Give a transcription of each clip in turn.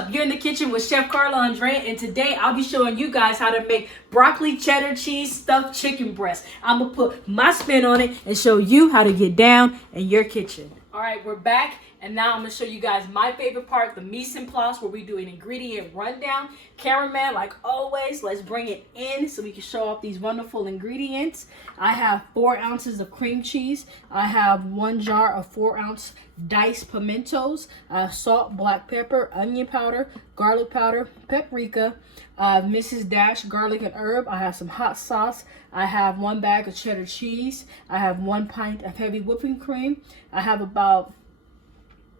up? You're in the kitchen with Chef ChefCarlaAndrea, and today I'll be showing you guys how to make broccoli cheddar cheese stuffed chicken breast. I'm going to put my spin on it and show you how to get down in your kitchen. All right, we're back, and now I'm going to show you guys my favorite part, the mise en place, where we do an ingredient rundown. Cameraman, like always, let's bring it in so we can show off these wonderful ingredients. I have 4 ounces of cream cheese. I have 1 jar of 4-ounce diced pimentos, salt, black pepper, onion powder, garlic powder, paprika, Mrs. Dash garlic and herb. I have some hot sauce. I have 1 bag of cheddar cheese. I have 1 pint of heavy whipping cream. I have about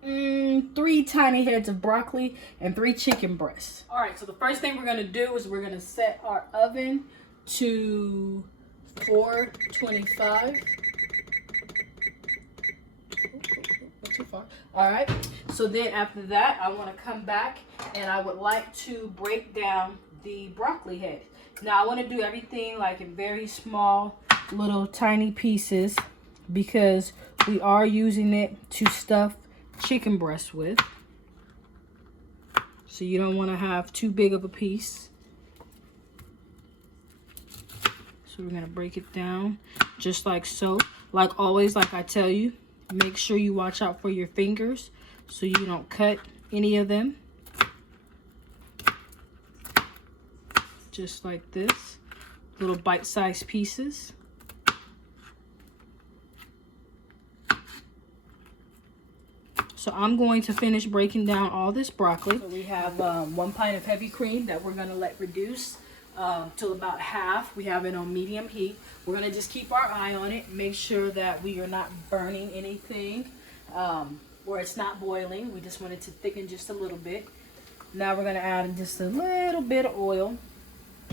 3 tiny heads of broccoli and 3 chicken breasts. All right, so the first thing we're gonna do is we're gonna set our oven to 425. Not too far. All right, so then after that, I want to come back and I would like to break down the broccoli head. Now I want to do everything like in very small little tiny pieces because we are using it to stuff chicken breast with. So you don't want to have too big of a piece. So we're going to break it down just like so. Like always, like I tell you, make sure you watch out for your fingers so you don't cut any of them. Just like this, little bite-sized pieces. So I'm going to finish breaking down all this broccoli. So we have 1 pint of heavy cream that we're going to let reduce till about half. We have it on medium heat. We're going to just keep our eye on it, make sure that we are not burning anything or it's not boiling. We just want it to thicken just a little bit. Now we're going to add just a little bit of oil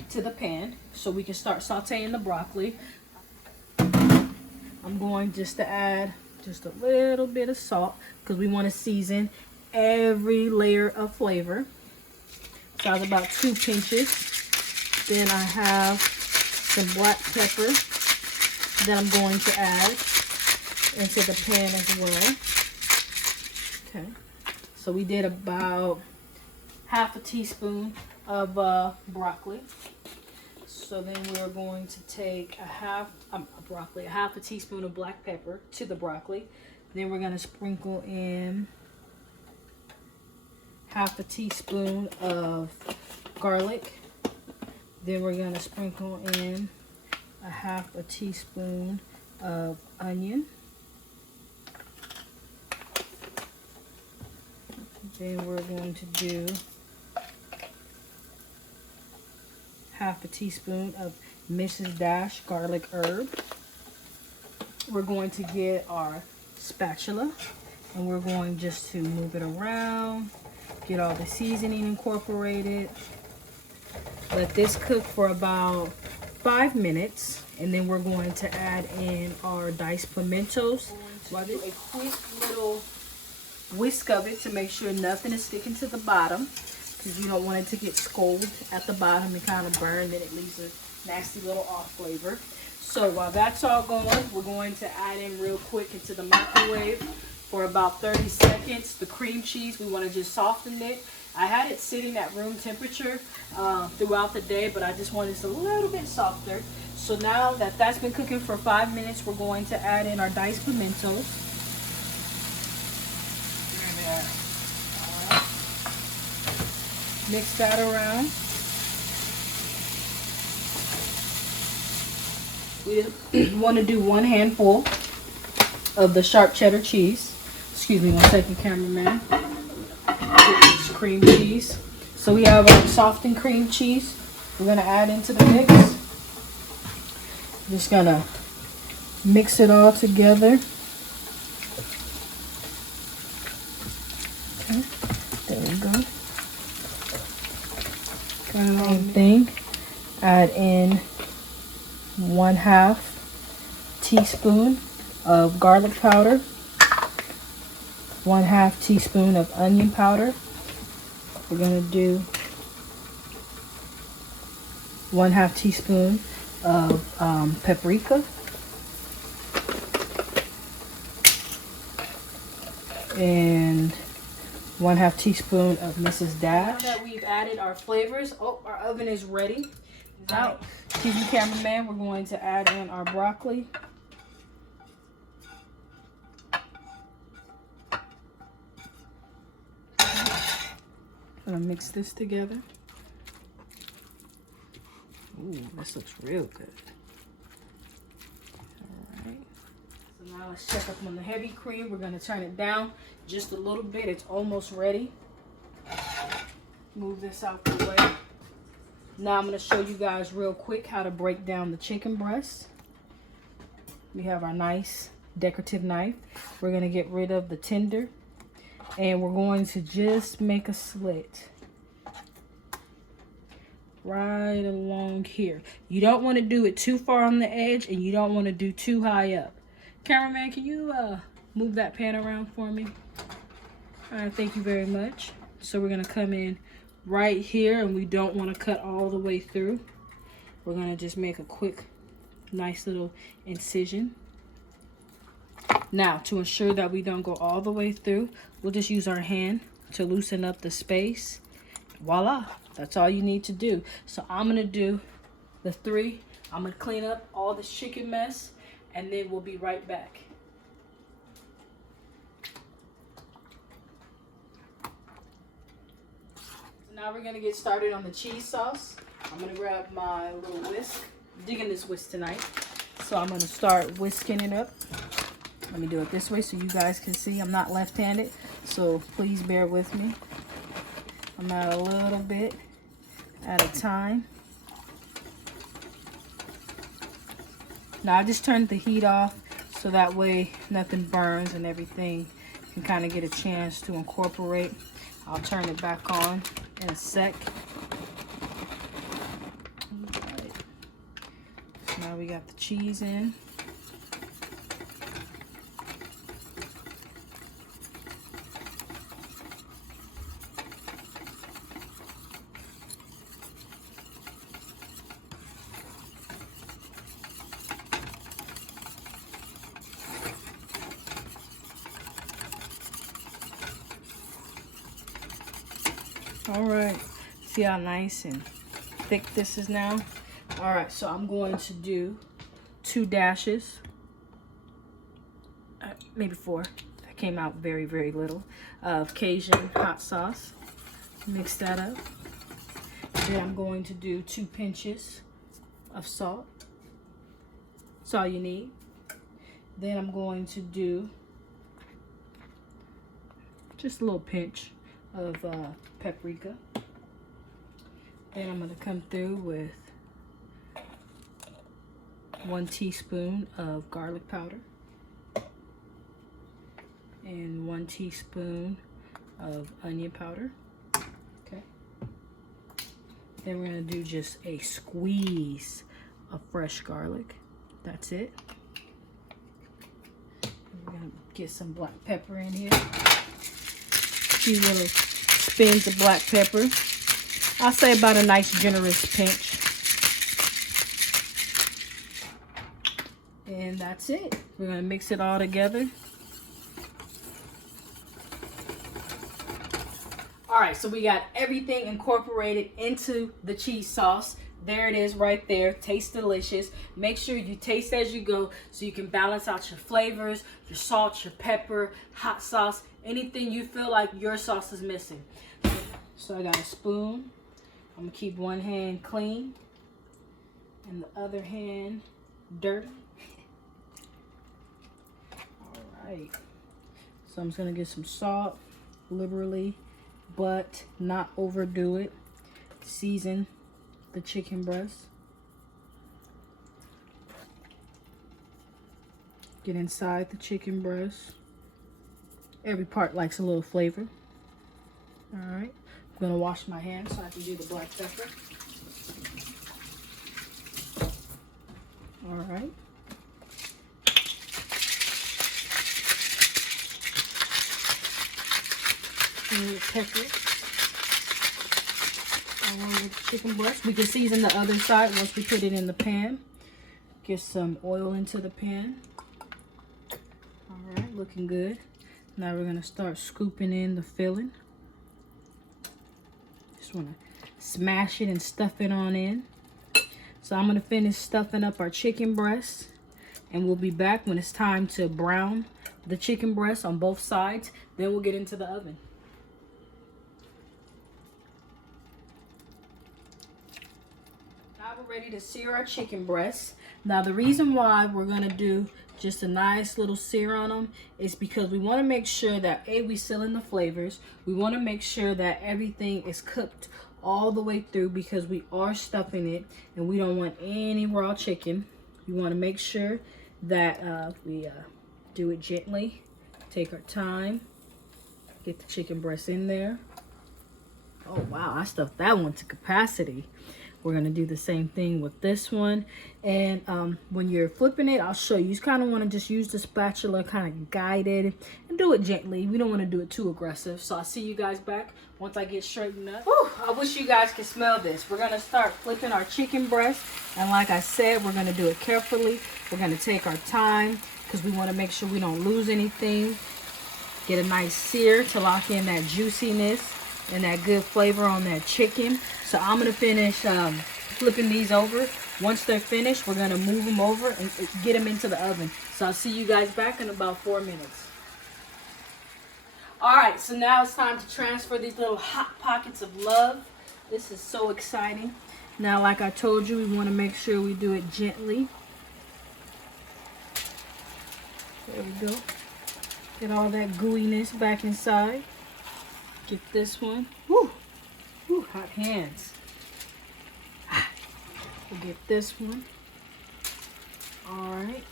to the pan so we can start sauteing the broccoli. I'm going just to add just a little bit of salt because we want to season every layer of flavor. So I have about 2 pinches. Then I have some black pepper that I'm going to add into the pan as well. Okay, so we did about half a teaspoon of broccoli. So then we're going to take a half a teaspoon of black pepper to the broccoli. Then we're going to sprinkle in half a teaspoon of garlic. Then we're going to sprinkle in a half a teaspoon of onion. Then we're going to do half a teaspoon of Mrs. Dash garlic herb. We're going to get our spatula and we're going just to move it around, get all the seasoning incorporated. Let this cook for about 5 minutes, and then we're going to add in our diced pimentos. So I do a quick little whisk of it to make sure nothing is sticking to the bottom, because you don't want it to get scalded at the bottom and kind of burn, then it leaves a nasty little off flavor. So while that's all going, we're going to add in real quick into the microwave for about 30 seconds the cream cheese. We want to just soften it. I had it sitting at room temperature throughout the day, but I just wanted it a little bit softer. So now that that's been cooking for 5 minutes, we're going to add in our diced pimentos. All right. Mix that around. We want to do 1 handful of the sharp cheddar cheese. Excuse me 1 second, cameraman. This cream cheese. So we have our softened cream cheese. We're going to add into the mix. Just going to mix it all together. Okay, there we go. Same thing. Add in 1/2 teaspoon of garlic powder, 1/2 teaspoon of onion powder. We're going to do 1/2 teaspoon of paprika, and 1/2 teaspoon of Mrs. Dash. Now that we've added our flavors, oh, our oven is ready. Now, excuse me, cameraman, we're going to add in our broccoli. Gonna mix this together. Ooh, this looks real good. All right. So now let's check up on the heavy cream. We're gonna turn it down just a little bit. It's almost ready. Move this out the way. Now I'm gonna show you guys real quick how to break down the chicken breast. We have our nice decorative knife. We're gonna get rid of the tender. And we're going to just make a slit right along here. You don't want to do it too far on the edge, and you don't want to do too high up. Cameraman, can you move that pan around for me? All right, thank you very much. So we're going to come in right here, and we don't want to cut all the way through. We're going to just make a quick, nice little incision. Now, to ensure that we don't go all the way through, we'll just use our hand to loosen up the space. Voila, that's all you need to do. So I'm gonna do the 3. I'm gonna clean up all this chicken mess, and then we'll be right back. So now we're gonna get started on the cheese sauce. I'm gonna grab my little whisk. I'm digging this whisk tonight. So I'm gonna start whisking it up. Let me do it this way so you guys can see. I'm not left-handed, so please bear with me. I'm at a little bit at a time. Now I just turned the heat off so that way nothing burns and everything can kind of get a chance to incorporate. I'll turn it back on in a sec. All right. So now we got the cheese in. All right, see how nice and thick this is now? All right, so I'm going to do 2 dashes, maybe 4. That came out very, very little, of Cajun hot sauce. Mix that up. Then I'm going to do 2 pinches of salt. That's all you need. Then I'm going to do just a little pinch of paprika. Then I'm going to come through with 1 teaspoon of garlic powder and 1 teaspoon of onion powder. Okay. Then we're going to do just a squeeze of fresh garlic. That's it. We're going to get some black pepper in here. A few little spins of black pepper. I'll say about a nice generous pinch. And that's it. We're going to mix it all together. All right, so we got everything incorporated into the cheese sauce. There it is right there. Tastes delicious. Make sure you taste as you go so you can balance out your flavors, your salt, your pepper, hot sauce, anything you feel like your sauce is missing. So I got a spoon. I'm going to keep one hand clean and the other hand dirty. All right. So I'm just going to get some salt liberally, but not overdo it. Season the chicken breast. Get inside the chicken breast. Every part likes a little flavor. All right. I'm going to wash my hands so I can do the black pepper. All right. And pepper along with the chicken breast. We can season the other side once we put it in the pan. Get some oil into the pan. All right, looking good. Now we're going to start scooping in the filling. Just want to smash it and stuff it on in. So I'm going to finish stuffing up our chicken breast, and we'll be back when it's time to brown the chicken breast on both sides. Then we'll get into the oven. Now we're ready to sear our chicken breasts. Now the reason why we're going to do just a nice little sear on them is because we want to make sure that we seal in the flavors. We want to make sure that everything is cooked all the way through, because we are stuffing it and we don't want any raw chicken. We want to make sure that we do it gently, take our time, get the chicken breast in there. Oh wow, I stuffed that one to capacity. We're going to do the same thing with this one. And when you're flipping it, I'll show you. You kind of want to just use the spatula, kind of guide it, and do it gently. We don't want to do it too aggressive. So I'll see you guys back once I get straightened up. Whew, I wish you guys could smell this. We're going to start flipping our chicken breast. And like I said, we're going to do it carefully. We're going to take our time because we want to make sure we don't lose anything. Get a nice sear to lock in that juiciness and that good flavor on that chicken. So I'm going to finish flipping these over. Once they're finished, we're going to move them over and get them into the oven. So I'll see you guys back in about 4 minutes. Alright, so now it's time to transfer these little hot pockets of love. This is so exciting. Now, like I told you, we want to make sure we do it gently. There we go. Get all that gooiness back inside. Get this one. Woo! Woo, hot hands. We'll get this one. Alright.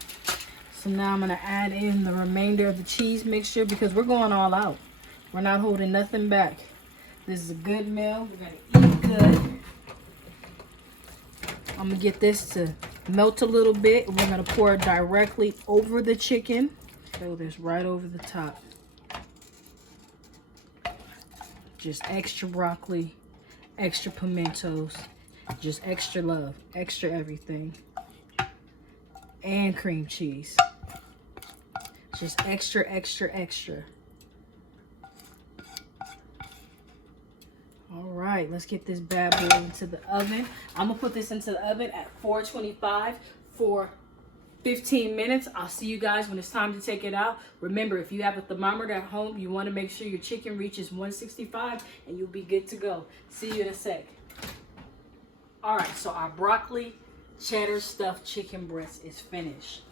So now I'm going to add in the remainder of the cheese mixture because we're going all out. We're not holding nothing back. This is a good meal. We're going to eat good. I'm going to get this to melt a little bit. We're going to pour it directly over the chicken. Throw this right over the top. Just extra broccoli, extra pimentos, just extra love, extra everything, and cream cheese. Just extra, extra, extra. All right, let's get this bad boy into the oven. I'm gonna put this into the oven at 425 for 15 minutes. I'll see you guys when it's time to take it out. Remember, if you have a thermometer at home, you want to make sure your chicken reaches 165 and you'll be good to go. See you in a sec. All right, so our broccoli cheddar stuffed chicken breast is finished.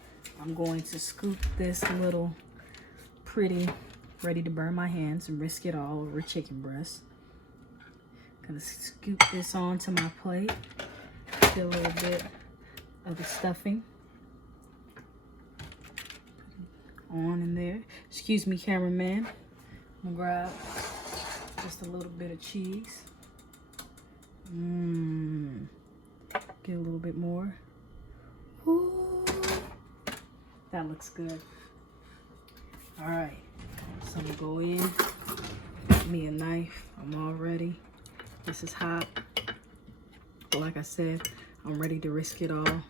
I'm going to scoop this little pretty, ready to burn my hands and risk it all over chicken breast. Gonna scoop this onto my plate. Get a little bit of the stuffing on in there. Excuse me, cameraman. I'm gonna grab just a little bit of cheese. Get a little bit more. Ooh, that looks good. All right, so I'm gonna go in. Get me a knife. I'm all ready. This is hot. But like I said, I'm ready to risk it all.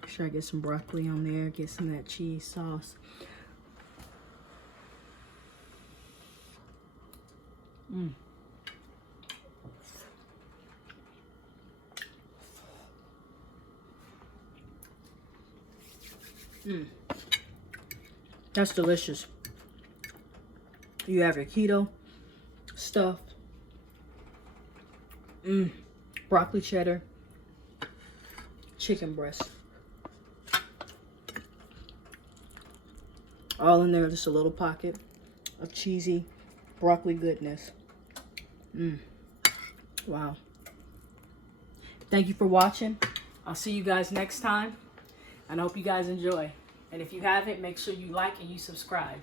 Make sure I get some broccoli on there, get some of that cheese sauce. That's delicious. You have your keto stuff. Broccoli cheddar, chicken breast. All in there, just a little pocket of cheesy broccoli goodness. Wow. Thank you for watching. I'll see you guys next time. And I hope you guys enjoy. And if you haven't, make sure you like and you subscribe.